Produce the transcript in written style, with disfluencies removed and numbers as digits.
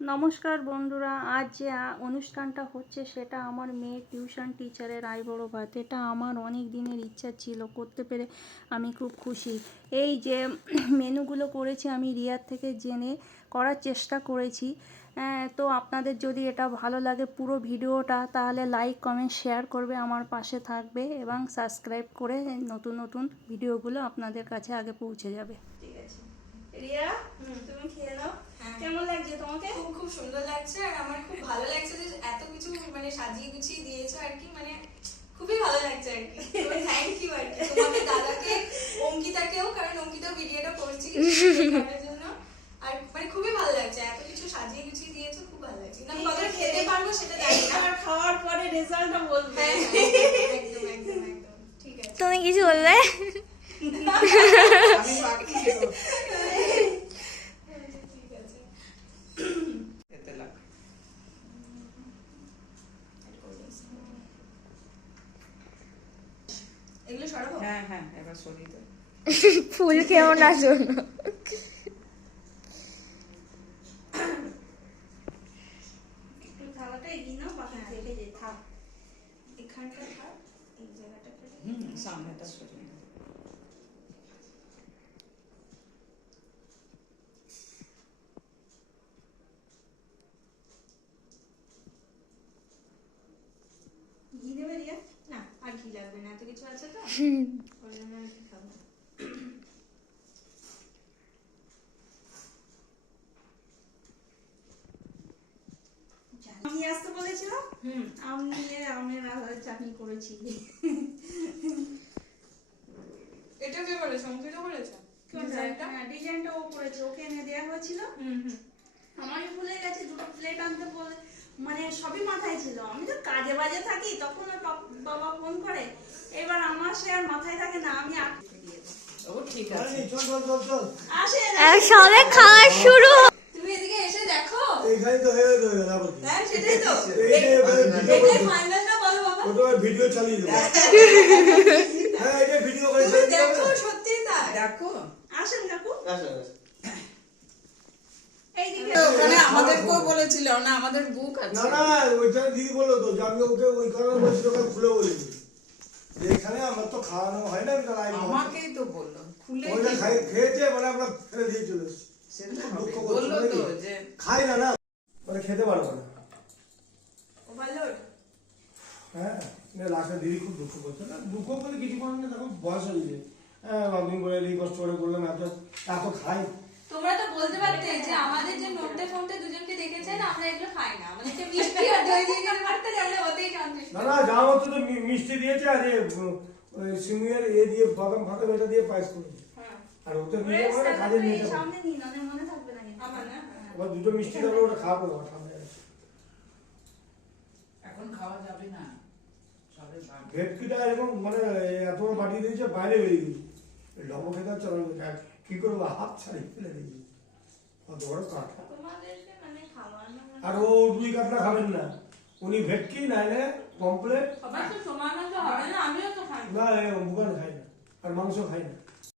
নমস্কার বন্ধুরা, আজ যে অনুষ্ঠানটা হচ্ছে সেটা আমার মেয়ের টিউশন টিচারের আইবুড়ো ভাত। এটা আমার অনেক দিনের ইচ্ছা ছিল, করতে পেরে আমি খুব খুশি। এই যে মেনুগুলো করেছি আমি রিয়ার থেকে জেনে করার চেষ্টা করেছি। তো আপনাদের যদি এটা ভালো লাগে পুরো ভিডিওটা, তাহলে লাইক কমেন্ট শেয়ার করবে, আমার পাশে থাকবে এবং সাবস্ক্রাইব করে নতুন নতুন ভিডিওগুলো আপনাদের কাছে আগে পৌঁছে যাবে। ঠিক আছে রিয়া, তুমি খেয়ে নাও। কেমন লাগছে তোমাকে? খুব খুব সুন্দর লাগছে, আর আমার খুব ভালো লাগছে যে এত কিছু মানে সাজিয়ে গুছিয়ে দিয়েছো আর কি, মানে খুবই ভালো লাগছে আর কি। থ্যাংক ইউ আর কি তোমাকে, দাদাকে, অঙ্কিতাকেও, কারণ অঙ্কিতা ভিডিওটা করছি করার জন্য। আর মানে খুবই ভালো লাগছে, এত কিছু সাজিয়ে গুছিয়ে দিয়েছো, খুব ভালো লাগছে। না কতটা খেতে পারবো সেটা জানি না, আর খাওয়ার পরে রেজাল্টটা বলবে। একদম একদম একদম ঠিক আছে। তুমি কিছু বলবে? আমি বাকি দেব। এগুলো সরাবো? হ্যাঁ হ্যাঁ, এবার সরিয়ে দাও। ফুল খেও না জন্য। একটু থালাটা এগিয়ে নাও, বাকি থেকে যে থাক। এখানটা থাক, এই জায়গাটা করে। সামনেটা সরিয়ে দাও। ঘি দেবে রিয়া? না আর ঘি লাগবে না, এত কিছু আছে তো ওই জন্য আর কি খাবো। আমি আসতে বলেছিলাম, আম নিয়ে আমের চাটনি করেছি। এটা কে করেছে? অঙ্কিতা করেছে ডিজাইনটা? হ্যাঁ, ডিজাইনটা ও করেছে, ওকে এনে দেওয়া হয়েছিল। আমারই ভুলে গেছে, দুটো প্লেট আনতে বলে, মানে সবই মাথায় ছিল। আমি তো কাজে বাজে থাকি, তখন ওর বাবা ফোন করে, এবার আমার সে আর মাথায় থাকে না, আমি আটকে দিয়ে দেবো। ও ঠিক আছে, আসেন সবে খাওয়া শুরু। তুমি এদিকে এসে দেখো। এইখানে তো হয়ে গেল না বলছি। হ্যাঁ সেটাই তো, এইটাই ফাইনাল না বলো বাবা। ওটা ভিডিও চালিয়ে দেবো। হ্যাঁ এটা ভিডিও করে তুমি ছেড়ে দেখো, দেবো। সত্যি তাই। দেখো আসেন কাকু, এইদিকে ওখানে আমাদেরকেও বলেছিল না, আমাদের বুক না আছে। না ওইটা দিদি বললো তো যে আমি ওকে ওই কারণে বলছি ওকে খুলে বলেছি যে এখানে আমার তো খাওয়ানো হয় না, আমি তো লাইভ আমাকেই তো বললো খুলে ওইটা কি খেয়েছে বলে আমরা ফেলে দিয়ে চলে এসেছি। সেটা দুঃখ হবে। করছো বললো তো নাকি? যে খাই না না ওরা খেতে পারবো না। ওভারলোড। হ্যাঁ লাস্টে দিদি খুব দুঃখ করছে, না দুঃখ করে কিছু করার না, তখন বয়স হয়েছে। হ্যাঁ আপনি বলে এই কষ্ট করে বললেন এত এত খাই। তোমরা তো বলতে পারতে যে আমাদের যে নোটে ফোনতে দুজনকে দেখেছেন আমরা এগুলো খাই না, মানে একটা মিষ্টি আর দই দিয়ে খেতে পারতে, আমরা ওতেই সন্তুষ্ট। না না যা হতো তো মিষ্টি দিয়েছে, আর ওই সিমিয়ার দিয়ে বাদাম ফাদাম এটা দিয়ে পায়েস করেছে। আর ওটা নিয়ে মানে কাজে নিয়ে যাবো। সামনে নিন, অনেক মনে থাকবে না কিন্তু। আমার না আবার দুটো মিষ্টি দেবো, ওটা খাবো না ঠান্ডা আছে। এখন খাওয়া যাবে না, সবে বাকি। ভেটকিটা এরকম মানে এত বড় বাটি দিয়েছে, বাইরে বেরিয়ে গেছে। লবো খেতে চলো কি করবো, হাত ছাড়িয়ে ফেলে দিয়েছে, কত বড় কাঠা। তোমাদেরকে মানে খাওয়ানো মানে- আর ও দুই কাতলা খাবেন না, উনি ভেটকি নাইলে পমপ্লেট, সবাই তো সমান তো হবে না, আমিও তো খাই না। না বুকান খাই না, আর মাংস খাই না।